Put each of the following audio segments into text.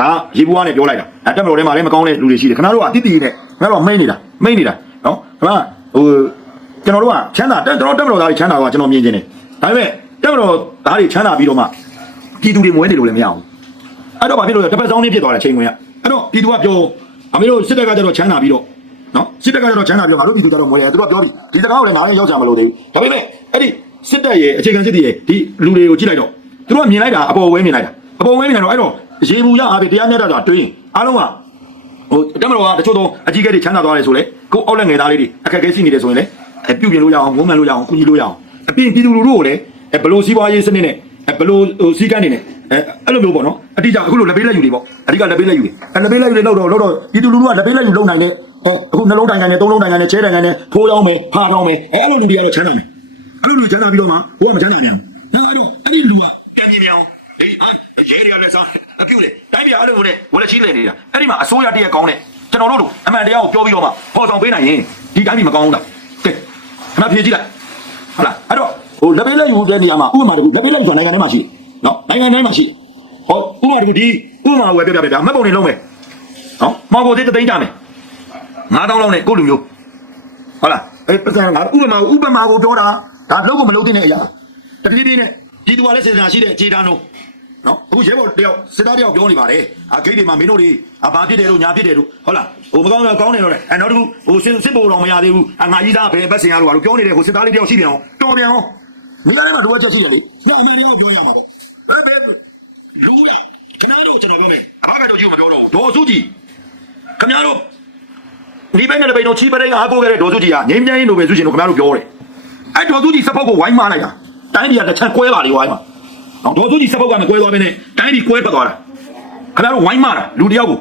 ဒါရေဘူးကနေပြောလိုက်တာအဲတက်မတော်ထဲမှာလည်းမကောင်းတဲ့လူတွေရှိတယ်ခင်ဗျားတို့ကတိတိနဲ့ခင်ဗျားတို့ကမိတ်နေတာမိတ်နေတာနော်ခင်ဗျာဟိုကျွန်တော်တို့ကချမ်းသာတက်ကျွန်တော်တက်မတော်သားတွေချမ်းသာတော့ကျွန်တော်မြင်ခြင်းတယ်ဒါပေမဲ့တက်မတော်သားတွေချမ်းသာပြီးတော့မှပြည်သူတွေမွေးနေလို့လည်းမရဘူးအဲ့တော့ဘာဖြစ်လို့လဲတစ်ဖက်ဆောင်နေဖြစ်သွားတယ်ချိန်ဝင်ကအဲ့တော့ပြည်သူကပြောအမေတို့စစ်တပ်ကကြတော့ချမ်းသာပြီးတော့နော်စစ်တပ်ကကြတော့ချမ်းသာပြီးတော့ငါတို့ပြည်သူကြတော့မွေးတယ်သူတို့ကပြောပြီးဒီစကားကိုလည်းငါလည်းရောက်ကြမလို့သေးဘူးဒါပေမဲ့အဲ့ဒီစစ်တပ်ရဲ့အခြေခံစစ်တီရဲ့ဒီလူတွေကိုကြည့်လိုက်တော့သူတို့ကမြင်လိုက်တာအပေါ်ဝဲမြင်လိုက်တာအပေါ်ဝဲမြင်တော့အဲ့တော့ ရေဘူးရအားဖြင့်တရားမျှတတာတွေးရင်အားလုံးကဟိုတက်မတော်ကတချို့တော့အကြီးကဲတွေချမ်းသာသွားတယ်ဆိုလေကိုအောက်လက်ငယ်သားလေးတွေအခက်အခဲရှိနေတယ်ဆိုရင်လေအပြုတ်ပြင်လို့ရအောင်ဝုန်းမှန်လို့ရအောင်ကုညီလို့ရအောင်အပြင်ပြည်သူလူထုကိုလည်းအဲဘလို့စီးပွားရေးစနစ်နဲ့အဲဘလို့ဟိုစီးကန်းနေနဲ့အဲအဲ့လိုမျိုးပေါ့နော်အတိအကျအခုလိုလက်ပေးလက်ယူတွေပေါ့အဓိကလက်ပေးလက်ယူတွေအဲလက်ပေးလက်ယူတွေလောက်တော့လောက်တော့ပြည်သူလူထုကလက်ပေးလက်ယူလုံနိုင်တဲ့အဲအခုနှလုံးတိုင်တိုင်နဲ့သုံးလုံးတိုင်တိုင်နဲ့ချဲတိုင်တိုင်နဲ့ထိုးရောင်းမယ်ဖားရောင်းမယ်အဲအဲ့လိုလူတွေကတော့ချမ်းသာမယ်အဲ့လိုလူချမ်းသာပြီးတော့မှဘိုးကမချမ်းသာနိုင်ဘူးဒါကတော့အဲ့ဒီလူကပြန်ပြင်းအောင်ဒီဟာ ရဲတွေကလည်းစားအပြုတ်လေတိုင်းပြည်အားလုံးကိုလည်းဝလက်ချီးလေနေတာအဲ့ဒီမှာအစိုးရတရက်ကောင်းတဲ့ကျွန်တော်တို့တို့အမှန်တရားကိုပြောပြီးတော့မှပေါ်ဆောင်ပေးနိုင်ရင်ဒီတိုင်းပြည်မကောင်းဘူးလားကဲခဏဖြေကြည့်လိုက်ဟုတ်လားအဲ့တော့ဟိုလက်ပေးလက်ယူတဲ့နေရာမှာဥပမာတခုလက်ပေးလက်ယူဆိုတာနိုင်ငံထဲမှာရှိတယ်နော်နိုင်ငံထဲမှာရှိတယ်ဟောဥပမာတခုဒီဥပမာဝယ်ပြပြပြဒါမှတ်ပုံနေလုံးမယ်နော်မော်ကိုသေးတသိန်းကြမယ်9000လောက်နဲ့ကိုယ့်လူမျိုးဟုတ်လားအဲပတ်စံငါဥပမာဥပမာကိုပြောတာဒါလုံးကိုမလုံးသိတဲ့အရာတပြေးပြေးနဲ့ဒီသူကလည်းစေတနာရှိတဲ့အခြေတန်းတော့ နော်အခုရဲဘော်တယောက်စစ်သားတယောက်ပြောနေပါတယ်အာဂိတ်တွေမှာမင်းတို့တွေအဘာဖြစ်တယ်လို့ညာဖြစ်တယ်လို့ဟုတ်လားဟိုမကောင်းတော့ကောင်းတယ်လို့လေအဲနောက်တစ်ခုဟိုစစ်စစ်ဘိုးတော်မရသေးဘူးအငါကြီးသားဘယ်ဘက်စင်ရလို့ပြောနေတယ်ဟိုစစ်သားလေးတယောက်ရှိပြန်အောင်တော်ပြန်အောင်နေရာထဲမှာလိုအပ်ချက်ရှိတယ်လေညအမှန်တရားပြောရမှာပေါ့ဘယ်ဘယ်လူရခဏတော့ကျွန်တော်ပြောမယ်အဘာကတော့ကြည့်မပြောတော့ဘူးဒေါ်စုကြည်ခင်ဗျားတို့ဒီဘက်နဲ့ဒီဘက်တော့ချီးပရိအားကိုခဲ့တဲ့ဒေါ်စုကြည်ကငိမ့်မြန်းရေးလိုပဲစုချင်လို့ခင်ဗျားတို့ပြောတယ်အဲဒေါ်စုကြည်စပုတ်ကိုဝိုင်းမလိုက်တာတိုင်းပြည်ကတစ်ချက်ကွဲပါလေဝိုင်းမှာ နော်ဒေါ်စုကြီးစပုတ်ကမကွဲသွားဘဲနဲ့တိုင်းပြည်ကွဲပတ်သွားတာခင်ဗျားတို့ဝိုင်းမတာလူတယောက်ကို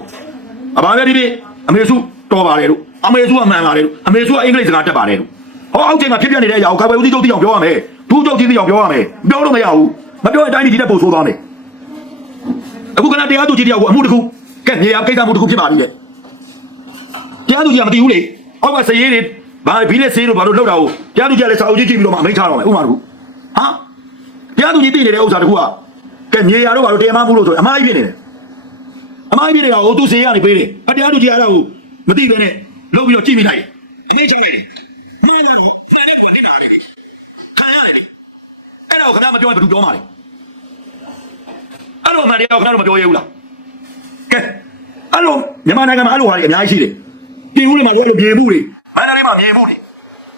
အဘာပဲဒီဒီအမေစုတော်ပါတယ်လို့အမေစုကမှန်ပါတယ်လို့အမေစုကအင်္ဂလိပ်စကားတက်ပါတယ်လို့ဟောအောက်ချိန်မှာဖြစ်ပြနေတဲ့အရာကိုကာကွယ်ဦးစီးချုပ်တိအောင်ပြောရမယ်ဒုချုပ်ကြီးတိအောင်ပြောရမယ်ပြောလို့မရဘူးမပြောရင်တိုင်းပြည်ဒီတက်ပို့ဆိုးသွားမယ်အခုကနတရားသူကြီးတယောက်ကိုအမှုတစ်ခုကဲမြေယာကိစ္စမှုတစ်ခုဖြစ်ပါလိမ့်မယ်တရားသူကြီးကမတည်ဘူးလေအောက်ကစရေးတွေဘာဘီလက်ဆေးတို့ဘာလို့လောက်တာကိုတရားသူကြီးကလည်းစာအုပ်ကြီးကြည့်ပြီးတော့မှအမိန့်ချတော့မယ်ဥပမာတစ်ခုဟာ တရားသူကြီးသိနေတဲ့ဥစ္စာတခုကကဲမြေယာတို့ဘာလို့တရားမမှုလို့ဆိုရင်အမားကြီးဖြစ်နေတယ်အမားကြီးဖြစ်နေတာကိုသူစေရနေပေးတယ်အတရားသူကြီးအဲ့ဒါကိုမသိဘဲနဲ့လှုပ်ပြီးတော့ကြည့်မိလိုက်တယ်အနေချင်းနေတယ်မင်းလည်းဖန်တဲ့ကွာတက်တာလေခံရတယ်လေအဲ့ဒါကိုခဏမပြောရင်ဘယ်သူပြောမှာလဲအဲ့လိုအမှန်တရားကိုခဏတော့မပြောရဘူးလားကဲအဲ့လိုမြန်မာနိုင်ငံမှာအဲ့လိုဟာတွေအများကြီးရှိတယ်ပြည်ဦးတွေမှာလည်းအဲ့လိုမြေမှုတွေမန္တလေးမှာမြေမှုတွေ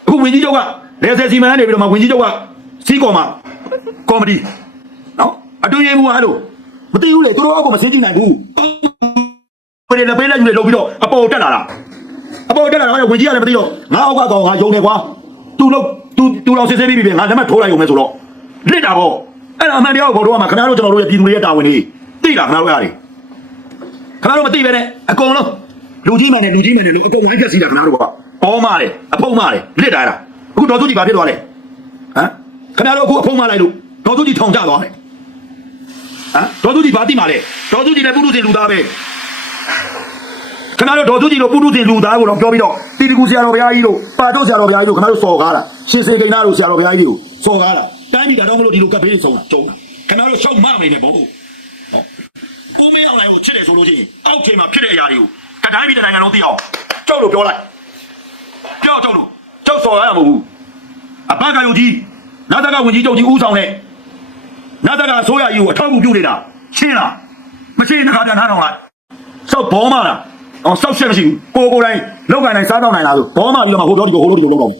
အခုဝင်းကြီးချုပ်ကလေဆယ်စီမံကနေပြီးတော့မှဝင်းကြီးချုပ်ကစီးကော်မှာ ကောမဒီနော်အတူရေးဘူးအဲ့လိုမသိဘူးလေသူတို့အောက်ကမစင်းကြည့်နိုင်ဘူးဘယ်နဲ့ပေးလိုက်ယူလေလုပ်ပြီးတော့အပေါ်တက်လာတာအပေါ်တက်လာတာကဝင်ကြီးရတယ်မသိတော့ငါအောက်ကကောင်ငါယုံနေကွာသူလို့သူသူတော့စစ်စစ်ပြီးပြီငါလက်မထိုးလိုက်ရုံပဲဆိုတော့လစ်တာပေါ့အဲ့ဒါအမှန်တရားကိုဘောတော့မှာခင်ဗျားတို့ကျွန်တော်တို့ရဲ့ပြည်သူတွေရဲ့တာဝန်တွေသိတာခင်ဗျားတို့ရတယ်ခင်ဗျားတို့မသိပဲနဲ့အကုန်လုံးလူကြီးမှန်တယ်လူကြီးမှန်တယ်လို့အကုန်လိုက်ကြစီတာခင်ဗျားတို့ကအောမာတယ်အဖုံးမာတယ်လစ်တာအဲ့ဒါအခုတော်သူကြီးဘာဖြစ်သွားလဲဟမ်ခင်ဗျားတို့အခုအဖုံးမလိုက်လို့ ဒေါ်သူကြီးထောင်ကြသွားတယ်ဟမ်ဒေါ်သူကြီးဘာတိမာလဲဒေါ်သူကြီးလည်းပုထုဇဉ်လူသားပဲခင်ဗျားတို့ဒေါ်သူကြီးတို့ပုထုဇဉ်လူသားကိုတော့ပြောပြီးတော့တီတကူဆရာတော်ဘုရားကြီးတို့ပါတော့ဆရာတော်ဘုရားကြီးတို့ခင်ဗျားတို့စော်ကားတာရှင်စေကိန်းသားတို့ဆရာတော်ဘုရားကြီးတို့စော်ကားတာတိုင်းပြည်တော်မလို့ဒီလိုကပ်ဘေးတွေဆုံးတာကျုံတာခင်ဗျားတို့ရှောက်မမိနေပေါ့ဟုတ်ကိုမေးအောင်လိုက်ကိုချစ်တယ်ဆိုလို့ချင်းအောက်ထင်မှာဖြစ်တဲ့အရာတွေကိုကတိုင်းပြည်နိုင်ငံလုံးသိအောင်ကြောက်လို့ပြောလိုက်ပြောကြောက်လို့ကြောက်စော်ရမှာမဟုတ်ဘူးအဘကယုံကြီးနာတကဝင်ကြီးချုပ်ကြီးဦးဆောင်တဲ့ နာတကအစိုးရကြီးကိုအထောက်အကူပြုနေတာရှင်းလားမရှင်းတဲ့ခါတည်းနားထောင်လိုက်စောက်ဘောမလားအောင်စောက်ချက်မရှိဘူးကိုကိုယ်တိုင်လောက်ကန်တိုင်းစားတော့နိုင်လားဆိုဘောမပြီးတော့မှဟိုတော့ဒီကိုဟိုလိုဒီလိုလောက်တော့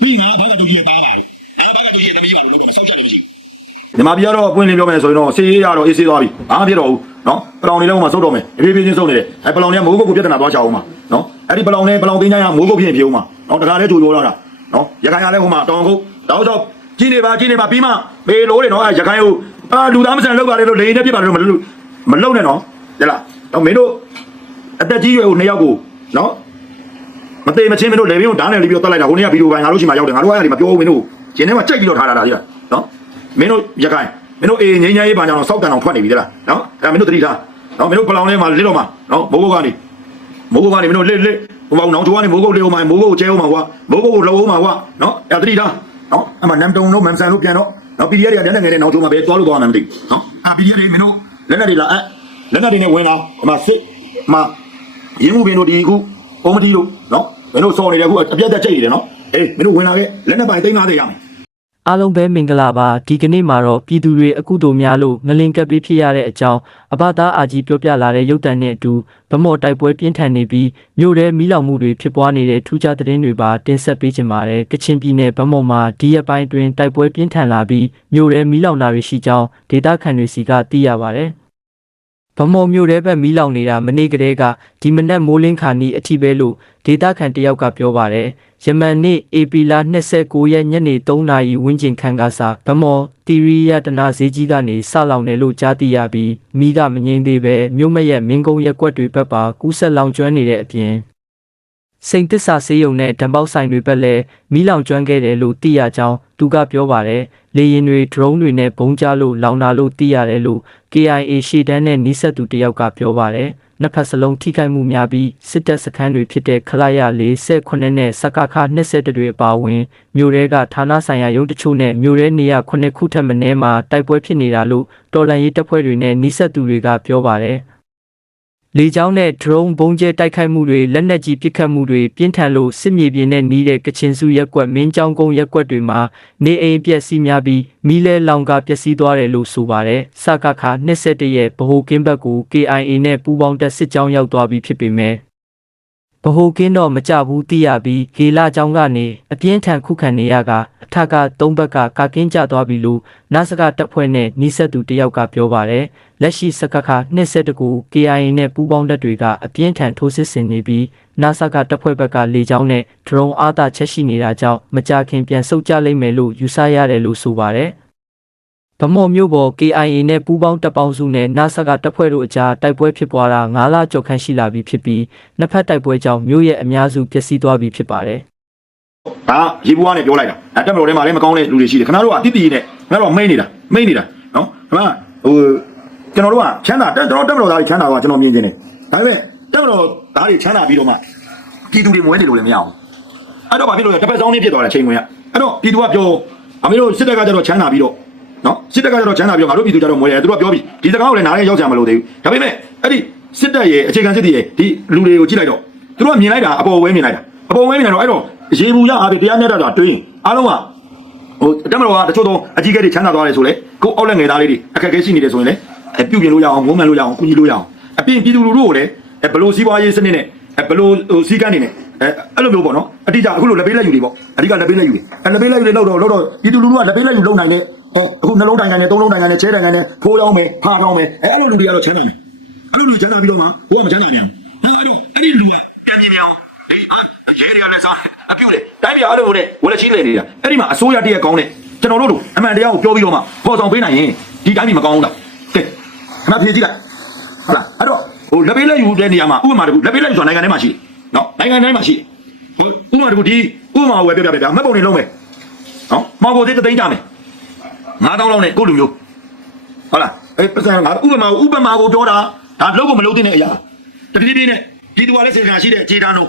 ပြီးငါဘကတူကြီးရဲ့သားပါလို့အဲဘကတူကြီးရဲ့သမီးပါလို့လောက်တော့စောက်ချက်လည်းမရှိဘူးညီမပြတော့အပွင့်လင်းပြောမယ်ဆိုရင်တော့စေးရတော့အေးစေးသွားပြီဘာမှဖြစ်တော့ဘူးနော်ပလောင်လေးလုံးမှာစုပ်တော့မယ်အပြေးပြေးချင်းစုပ်နေတယ်အဲပလောင်လေးကမိုးကုတ်ကိုပြဿနာသွားချအောင်မှာနော်အဲ့ဒီပလောင်လေးပလောင်သိန်းချိုင်းကမိုးကုတ်ဖြစ်ရင်ပြေဦးမှာနော်တခါလဲကြိုပြောတော့တာနော်ရခိုင်ကလည်းဟိုမှာတောင်ကုတ်တော့တော့ ကြီးနေပါကြီးနေပါပြီးမှမေလို့တယ်နော်အဲရခိုင်ကိုအာလူသားမဆန်လောက်ပါလေလို့လေနဲ့ပြပါလို့မလို့မလုံနဲ့နော်ရလားတော့မင်းတို့အသက်ကြီးရွယ်ကိုနှစ်ယောက်ကိုနော်မသေးမချင်းမင်းတို့လေဘင်းကိုဓာတ်နဲ့လေးပြီးတော့တတ်လိုက်တာဟိုနေ့ကဗီဒီယိုပိုင်းငါတို့ရှိမှရောက်တယ်ငါတို့အဲ့ဒါတွေမပြောဘူးမင်းတို့ကျင်းထဲမှာကြိုက်ပြီးတော့ထားတာလားဒီလားနော်မင်းတို့ရခိုင်မင်းတို့အေးငိမ့်ငိမ့်ရေးပါကြအောင်စောက်တန်အောင်ထွက်နေပြီလားနော်အဲ့ဒါမင်းတို့တတိထားနော်မင်းတို့ပလောင်လေးမှာလစ်တော့မှာနော်မိုးကုတ်ကနေမိုးကုတ်ကနေမင်းတို့လစ်လစ်ဟိုဘောင်နောင်ချိုးကနေမိုးကုတ်လေးဟိုမှာမိုးကုတ်ကိုကျဲအောင်မှာကွာမိုးကုတ်ကိုလှုပ်အောင်မှာကွာနော်အဲ့ဒါတတိထား နော်အဲ့မှာနမ်တုံတို့မန်ဆန်တို့ပြန်တော့နော် PDF တွေကလည်းငယ်နဲ့နောင်ချိုးမှာပဲသွားလို့သွားမှမသိနော်အဲ့ PDF တွေမင်းတို့လက်နဲ့တွေလာအဲ့လက်နက်တွေနဲ့ဝင်လာဟိုမှာစစ်ဟိုမှာရင်းမှုပင်တို့ဒီခုအုံးမတီတို့နော်မင်းတို့စော်နေတယ်အခုအပြတ်တက်ချိတ်နေတယ်နော်အေးမင်းတို့ဝင်လာခဲ့လက်နက်ပိုင်သိမ်း50ရမယ် အားလုံးပဲမင်္ဂလာပါဒီကနေ့မှာတော့ပြည်သူတွေအကုသိုလ်များလို့ငလင်ကပ်ပြီးဖြစ်ရတဲ့အကြောင်းအဘသားအာကြီးပြောပြလာတဲ့ရုပ်တံနဲ့အတူဗမော်တိုက်ပွဲပြင်းထန်နေပြီးမြို့ထဲမီးလောင်မှုတွေဖြစ်ပွားနေတဲ့ထူးခြားသတင်းတွေပါတင်ဆက်ပေးကြပါရယ်ကချင်ပြည်နယ်ဗမော်မှာဒီရက်ပိုင်းတွင်တိုက်ပွဲပြင်းထန်လာပြီးမြို့ထဲမီးလောင်တာတွေရှိကြောင်းဒေသခံတွေစီကသိရပါရယ် ဗမော်မြို့ထဲဘက်မီးလောင်နေတာမနေ့ကတည်းကဒီမနက်မိုးလင်းခါနီးအထိပဲလို့ဒေသခံတယောက်ကပြောပါတယ်ယမန်နေ့ဧပြီလ29ရက်ညနေ3နာရီဝန်းကျင်ခန့်ကစားဗမော်တီရီယတနာဈေးကြီးကနေစလောင်တယ်လို့ကြားသိရပြီးမိကမငိမ့်သေးပဲမြို့မရက်မင်းကုန်းရက်ကွက်တွေဘက်ပါကူးဆက်လောင်ကျွမ်းနေတဲ့အပြင် စိန်တစ္ဆာဆေးရုံနဲ့ဓာတ်ပေါက်ဆိုင်တွေဘက်လည်းမီးလောင်ကျွမ်းခဲ့တယ်လို့သိရကြောင်းသူကပြောပါတယ်လေရင်တွေ drone တွေနဲ့ဘုံကျလို့လောင်တာလို့သိရတယ်လို့ KIA ရှေ့တန်းနဲ့နီးစပ်သူတယောက်ကပြောပါတယ်နှစ်ဖက်စလုံးထိခိုက်မှုများပြီးစစ်တပ်စခန်းတွေဖြစ်တဲ့ခလာရ48နဲ့စကခ22တွေအပါအဝင်မြို့ရဲကဌာနဆိုင်ရာရုံးတချို့နဲ့မြို့ရဲနေရာ9ခုထက်မနည်းမှာတိုက်ပွဲဖြစ်နေတာလို့တော်လန်ရေးတပ်ဖွဲ့တွေနဲ့နီးစပ်သူတွေကပြောပါတယ် လေကြောင်းနဲ့ drone ဘုံကျဲတိုက်ခိုက်မှုတွေလက်နက်ကြီးပစ်ခတ်မှုတွေပြင်းထန်လို့စစ်မြေပြင်နဲ့နီးတဲ့ကချင်စုရက်ကွက်မင်းကြောင်းကုန်းရက်ကွက်တွေမှာနေအိမ်ပျက်စီးများပြီးမီးလဲလောင်ကပျက်စီးသွားတယ်လို့ဆိုပါတယ်စကခ21ရဲ့ဗဟိုကင်းဘက်ကို KIA နဲ့ပူးပေါင်းတပ်စစ်ကြောင်းရောက်သွားပြီးဖြစ်ပေမဲ့ဗဟိုကင်းတော့မကြဘူးသိရပြီးဂေလာကြောင်းကနေအပြင်းထန်ခုခံနေရကအထက်ကသုံးဘက်ကကာကင်းကျသွားပြီလို့နာစကတပ်ဖွဲ့နဲ့နီးစပ်သူတယောက်ကပြောပါတယ် လက်ရှိစကခ22ကို KIA နဲ့ပူးပေါင်းတပ်တွေကအပြင်းထန်ထိုးစစ်ဆင်နေပြီးနာစကတပ်ဖွဲ့ဘက်ကလေကြောင်းနဲ့ drone အားသာချက်ရှိနေတာကြောင့်မကြာခင်ပြန်ဆုတ်ကြလိမ့်မယ်လို့ယူဆရတယ်လို့ဆိုပါတယ်ဗမော်မျိုးပေါ် KIA နဲ့ပူးပေါင်းတပ်ပေါင်းစုနဲ့နာဆကတပ်ဖွဲ့တို့အကြားတိုက်ပွဲဖြစ်ပွားတာ9လကျော်ခန့်ရှိလာပြီဖြစ်ပြီးနှစ်ဖက်တိုက်ပွဲကြောင့်မျိုးရဲ့အများစုပျက်စီးသွားပြီဖြစ်ပါတယ်ဒါရေဘူးကနေပြောလိုက်တာအဲတက်မတော်ထဲမှာလည်းမကောင်းတဲ့လူတွေရှိတယ်ခင်ဗျားတို့ကတိတိနဲ့ခင်ဗျားတို့မိတ်နေတာမိတ်နေတာနော်ခင်ဗျာဟို ကျွန်တော်တို့ကချမ်းသာတက်ကျွန်တော်တက်မတော်သားတွေချမ်းသာတော့ကျွန်တော်မြင်နေတယ်ဒါပေမဲ့တက်မတော်သားတွေချမ်းသာပြီးတော့မှပြည်သူတွေမွေးနေလို့လည်းမရအောင်အဲ့တော့ဘာဖြစ်လို့လဲတစ်ဖက်စောင်းလေးဖြစ်သွားတာချိန်ဝင်ကအဲ့တော့ပြည်သူကပြောအမေတို့စစ်တပ်ကကြတော့ချမ်းသာပြီးတော့နော်စစ်တပ်ကကြတော့ချမ်းသာပြီးတော့ငါတို့ပြည်သူကြတော့မွေးတယ်သူတို့ကပြောပြီးဒီစကားကိုလည်းနားရဲရောက်ကြမလို့သေးဘူးဒါပေမဲ့အဲ့ဒီစစ်တပ်ရဲ့အခြေခံစစ်တီရဲ့ဒီလူတွေကိုကြည့်လိုက်တော့သူတို့ကမြင်လိုက်တာအပေါ်ဝဲမြင်လိုက်တာအပေါ်ဝဲမြင်လိုက်တော့အဲ့တော့ရေဘူးရအားဖြင့်တရားမျှတတာတွေးအားလုံးကဟိုတက်မတော်ကတချို့တော့အကြီးကဲတွေချမ်းသာသွားတယ်ဆိုလေကိုအောက်လက်ငယ်သားလေးတွေအခက်အခဲရှိနေတယ်ဆိုရင်လေအ ပြုတ်ပြင်လို့ရအောင်ငုံမှန်လို့ရအောင်ကုညီလို့ရအောင်အပြင်ပြည်သူလူထုကိုလည်းအဲဘလို့စီးပွားရေးစနစ်နဲ့အဲဘလို့ဟိုစီးကန်းနေနဲ့အဲအဲ့လိုမျိုးပေါ့နော်အတိအကျအခုလိုလက်ပေးလက်ယူတွေပေါ့အဓိကလက်ပေးလက်ယူတွေအဲလက်ပေးလက်ယူတွေလောက်တော့လောက်တော့ပြည်သူလူထုကလက်ပေးလက်ယူလုံနိုင်တဲ့အဲအခုနှလုံးတိုင်ကန်နဲ့သုံးလုံးတိုင်ကန်နဲ့ချဲတိုင်ကန်နဲ့ဖိုးရောင်းမယ်ဖားရောင်းမယ်အဲအဲ့လိုလူတွေကတော့ချမ်းသာတယ်အဲ့လိုလူချမ်းသာပြီးတော့မှဘိုးကမချမ်းသာနိုင်အောင်အဲ့တော့အဲ့ဒီလူကပြန်ပြင်းပြအောင်ဒီအာရဲတွေကလည်းစားအပြုတ်လေတိုင်းပြည်အားလုံးနဲ့ဝလက်ချင်းလေနေတာအဲ့ဒီမှာအစိုးရတည်းရကောင်းတဲ့ကျွန်တော်တို့တို့အမှန်တရားကိုပြောပြီးတော့မှပေါ်ဆောင်ပေးနိုင်ရင်ဒီတိုင်းပြည်မကောင်းဘူးလားကဲ ခဏပြေးကြည့်လိုက်ဟုတ်လားအဲ့တော့ဟိုလက်ပေးလက်ယူတဲ့နေရာမှာဥပမာတခုလက်ပေးလက်ယူဆိုတာနိုင်ငံထဲမှာရှိတယ်နော်နိုင်ငံတိုင်းမှာရှိတယ်ဟိုဥပမာတခုဒီဥပမာကိုပဲပြပြပြပြမှတ်ပုံတွေလုံးမယ်နော်မောင်ကိုသေးတသိန်းကြမယ်9000လောက်နဲ့ကိုလူမျိုးဟုတ်လားအဲပတ်စံငါဥပမာကိုဥပမာကိုပြောတာဒါလုံးကိုမလုံးတဲ့အရာတတိတိနဲ့ဒီသူကလည်းစေတနာရှိတဲ့အခြေတန်းတော့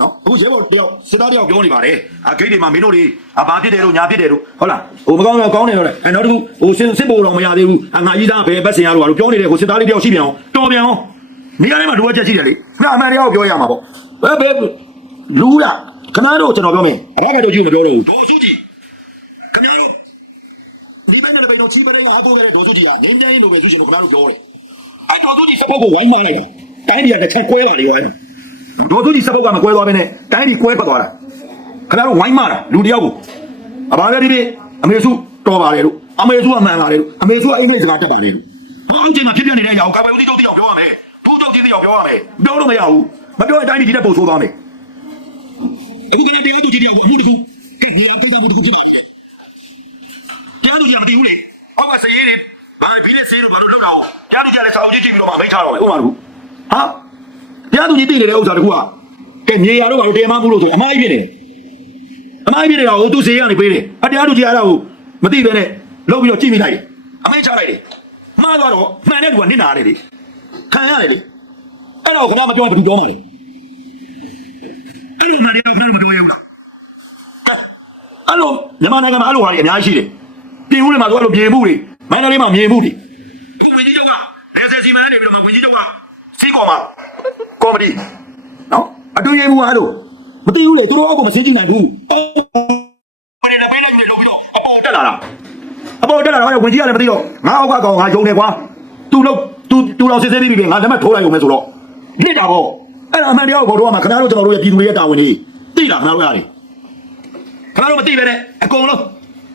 နော်အခုရဲဘော်တယောက်စစ်သားတယောက်ပြောနေပါတယ်အဂိတ်တွေမှာမင်းတို့တွေအဘာဖြစ်တယ်လို့ညာဖြစ်တယ်လို့ဟုတ်လားဟိုမကောင်းတော့ကောင်းတယ်လို့လေအဲနောက်တစ်ခုဟိုစစ်စစ်ဘိုလ်တော်မရသေးဘူးအငါကြီးသားဘယ်ပတ်စင်ရလို့ပါလို့ပြောနေတဲ့ဟိုစစ်သားလေးတယောက်ရှိပြန်အောင်တော်ပြန်အောင်နေရာထဲမှာလိုအပ်ချက်ရှိတယ်လေခဏအမှန်တရားကိုပြောရမှာပေါ့ဘယ်ဘယ်လူရခဏတော့ကျွန်တော်ပြောမယ်အဘကတော့ကြည့်မပြောတော့ဘူးဒေါ်စုကြည်ခင်ဗျားတို့ဒီဘက်နဲ့ဘယ်လိုချီးပရဲရဟဖို့လဲဒေါ်စုကြည်ကနင်းတိုင်းလိုပဲဖြစ်ချင်လို့ခင်ဗျားတို့ပြောတယ်အဲ့ဒေါ်စုကြည်စပုတ်ကိုဝိုင်းမလိုက်တာတိုင်းပြည်ကတစ်ချက်ကွဲပါလေရောအဲ့ ဒေါ်သူကြီးစပုတ်ကမကွဲသွားဘဲနဲ့တိုင်းပြည်ကွဲပတ်သွားတာခင်ဗျားတို့ဝိုင်းမတာလူတယောက်ကိုအဘာလဲဒီဒီအမေစုတော်ပါလေလို့အမေစုအမှန်ပါလေလို့အမေစုအိမ်နဲ့စကားတက်ပါလေလို့ဟောအချိန်မှာဖြစ်ပြနေတဲ့အရာကိုကာပဲဦးတီတို့တယောက်ပြောရမယ်ဘူးတို့ကြီးတယောက်ပြောရမယ်ပြောလို့မရဘူးမပြောရင်တိုင်းပြည်ဒီတက်ပို့ဆိုးသွားမယ်အခုကတရားသူကြီးတယောက်ကိုအမှုတစ်ခုကဲဒီအပိဿမှုတစ်ခုဖြစ်ပါပြီတရားသူကြီးကမတည်ဘူးလေဟောကစရေးတွေဘာဘီလက်ဆေးတို့ဘာလို့လောက်တာဟုတ်တရားသူကြီးကလည်းစာအုပ်ကြီးကြည့်ပြီးတော့မှအမိန့်ချတော့မယ်ဥပမာတစ်ခုဟာ တရားသူကြီးတည်နေတဲ့ဥစ္စာတခုကကဲမြေယာတော့ဘာလို့တရားမမှုလို့ဆိုအမားကြီးဖြစ်နေအမားကြီးဖြစ်နေတာကိုသူစေရကနေပေးတယ်အတရားသူကြီးအဲ့ဒါကိုမသိပဲနဲ့လောက်ပြီးတော့ကြည့်မိလိုက်တယ်အမိန့်ချလိုက်တယ်မှားသွားတော့မှန်တဲ့သူကနစ်နာရတယ်လေခံရတယ်လေအဲ့တော့ခဏမပြောရင်ဘယ်သူပြောမှာလဲအဲ့လိုမှန်တယ်ခဏမပြောရဘူးလားအဲ့လိုမြန်မာနိုင်ငံမှာအဲ့လိုဟာတွေအများကြီးရှိတယ်ပြည်ဦးတွေမှာဆိုအဲ့လိုမြေမှုတွေမိုင်းနာလေးမှာမြေမှုတွေအခုဝင်ကြီးချုပ်ကဒေဆယ်စီမံနေပြီးတော့မှဝင်ကြီးစီကောမှာ ကောမဒီနော်အတူရေးဘူးအားလို့မသိဘူးလေသူတို့အောက်ကမစင်းကြည့်နိုင်ဘူးအော်ဘာလဲပဲလို့ပြောအပေါ်တက်လာတာအပေါ်တက်လာတော့ဝင်ကြီးကလည်းမသိတော့ငါအောက်ကကောင်ငါယုံနေကွာသူလို့သူသူတော့စစ်စစ်ပြီးပြီငါလက်မထိုးလိုက်ုံပဲဆိုတော့ညစ်တာပေါ့အဲ့ဒါအမှန်တရားကိုဘောတော့မှခင်ဗျားတို့ကျွန်တော်တို့ရဲ့ပြည်သူတွေရဲ့တာဝန်ကြီးသိလားခင်ဗျားတို့ရတယ်ခင်ဗျားတို့မသိပဲနဲ့အကုန်လုံး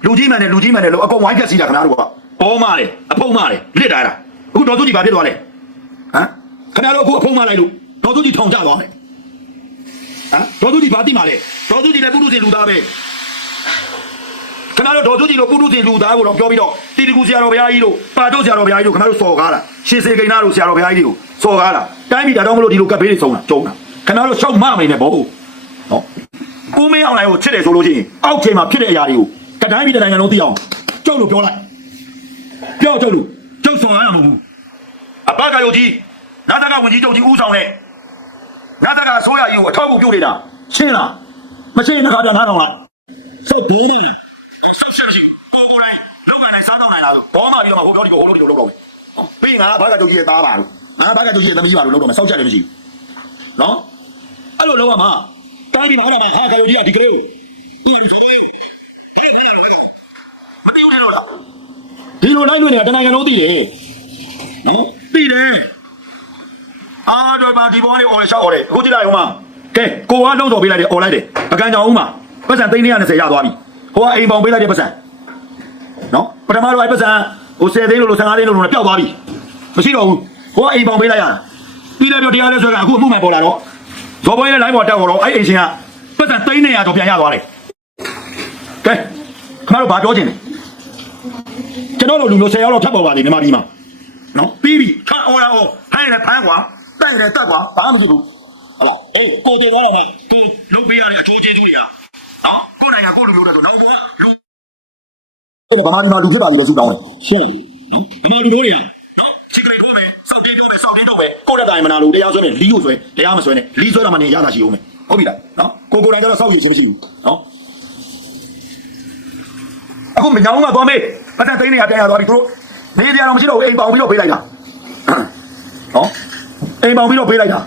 လူကြီးမှန်တယ်လူကြီးမှန်တယ်လို့အကုန်ဝိုင်းပြက်စီးတာခင်ဗျားတို့ကပေါ်မာတယ်အဖုံမာတယ်လစ်တာတာအခုတော်သူကြီးဘာဖြစ်သွားလဲဟမ်ခင်ဗျားတို့အခုအဖုံမာလိုက်လို့ တော်သူကြီးထောင်ကျသွားတယ်ဟမ်တော်သူကြီးဘာတိမာလဲတော်သူကြီးလည်းပုထုဇဉ်လူသားပဲခင်ဗျားတို့တော်သူကြီးလို့ပုထုဇဉ်လူသားကိုတော့ပြောပြီးတော့တီတကူဆရာတော်ဘုရားကြီးတို့ပါတို့ဆရာတော်ဘုရားကြီးတို့ခင်ဗျားတို့စော်ကားတာရှင်စေကိန်းနာတို့ဆရာတော်ဘုရားကြီးတို့စော်ကားတာတိုင်းပြည်ဒါတော့မလို့ဒီလိုကပ်ဘေးတွေစုံတာကျုံတာခင်ဗျားတို့ရှောက်မမိန်နဲ့ဘောဟုတ်ကိုမင်းအောင်လိုင်းကိုချစ်တယ်ဆိုလို့ရှိရင်အောက်ချိန်မှာဖြစ်တဲ့အရာတွေကိုကတိုင်းပြည်တိုင်းနိုင်ငံလုံးသိအောင်ကျုပ်လို့ပြောလိုက်ပြောကျုပ်လို့ကျုပ်ဆောင်ရမှာမဟုတ်ဘူးအဘကယုတ်ကြီးနာတကဝင်ကြီးကျုပ်ကြီးဦးဆောင်တဲ့ နာတကအစိုးရကြီးကိုအထောက်အကူပြုနေတာရှင်းလားမရှင်းရင်တစ်ခါပြန်နားထောင်လိုက်စိတ်ဒင်းနေဆက်ဆက်ရှိကိုကိုတိုင်းလုံငန်းတိုင်းစားတော့နိုင်လားဆိုဘောမှပြောမှာဟိုပြောဒီကိုဟိုလိုဒီလိုလုပ်လို့ပြီးငါဘကယုတ်ကြီးရဲ့သားပါလို့ငါဘကယုတ်ကြီးရဲ့သမီးပါလို့လုပ်တော့မယ်စောက်ချက်လည်းမရှိဘူးနော်အဲ့လိုလောက်ရမှာတိုင်းပြည်မှာဟောတာမှာဟာခါယိုကြီးကဒီကလေးကိုပြီးပြီဆိုတော့ဘယ်ခိုင်းရတော့လဲကမသိဘူးထဲတော့လားဒီလိုလိုက်လို့နေတာတနိုင်ငံလုံးသိတယ်နော်သိတယ် အားတော့ပါဒီဘောလေးအော်လေရှောက်အော်လေအခုကြည့်လိုက်ဦးမကဲကိုကလုံးတော်ပေးလိုက်တယ်အော်လိုက်တယ်ပကံကြောင်ဦးမှာပတ်စံ320ရသွားပြီဟိုကအိမ်ပေါင်ပေးလိုက်တဲ့ပတ်စံနော်ပထမတော့အဲ့ပတ်စံဟို10သိန်းလို့လို့15သိန်းလို့လို့ပျောက်သွားပြီမရှိတော့ဘူးဟိုကအိမ်ပေါင်ပေးလိုက်ရတာပြီးတယ်ပြောတရားလဲဆိုတော့အခုအမှုမှန်ပေါ်လာတော့ဇော်ဘွေးရဲ့ line ပေါ်တက်တော့အဲ့အိမ်ရှင်ကပတ်စံသိန်းနေရတော့ပြန်ရသွားတယ်ကဲခင်ဗျားတို့ဘာပြောချင်လဲကျွန်တော်တို့လူမျိုး10ရောက်တော့ထပ်ပေါ်ပါလိမ့်မြန်မာပြည်မှာနော်ပြီးပြီချအော်ရအော်ဟဲ့လေဖမ်းကွာ တိုက်တယ်တက်ကွာဘာမှမရှိဘူးဟုတ်လားအေးကိုတည်သွားတော့မှကိုလုံးပေးရတဲ့အချိုးကျေးဇူးတွေကနော်ကိုနိုင်ငံကိုလူမျိုးတဲ့ဆိုနောက်ဘောကလူအဲ့ဗမာပြည်မှာလူဖြစ်ပါပြီလို့ဆုတောင်းတယ်ရှင်းနော်ဗမာလူမျိုးတွေကချစ်ကြိုက်တော့မယ်စောင့်နေတော့မယ်စောင့်နေတော့မယ်ကိုတဲ့တိုင်မနာလို့တရားဆွဲမယ်လီကိုဆွဲတရားမဆွဲနဲ့လီဆွဲတာမှနေရတာရှိအောင်မယ်ဟုတ်ပြီလားနော်ကိုကိုတိုင်းကတော့စောင့်ရခြင်းမရှိဘူးနော်အခုမညောင်းမှာသွားမေးပတ်သက်သိန်းနေရပြန်ရသွားပြီသူတို့နေတရားတော့မရှိတော့ဘူးအိမ်ပေါင်ပြီးတော့ပေးလိုက်တာနော် အိမ်ပေါင်ပြီးတော့ပေးလိုက်တာ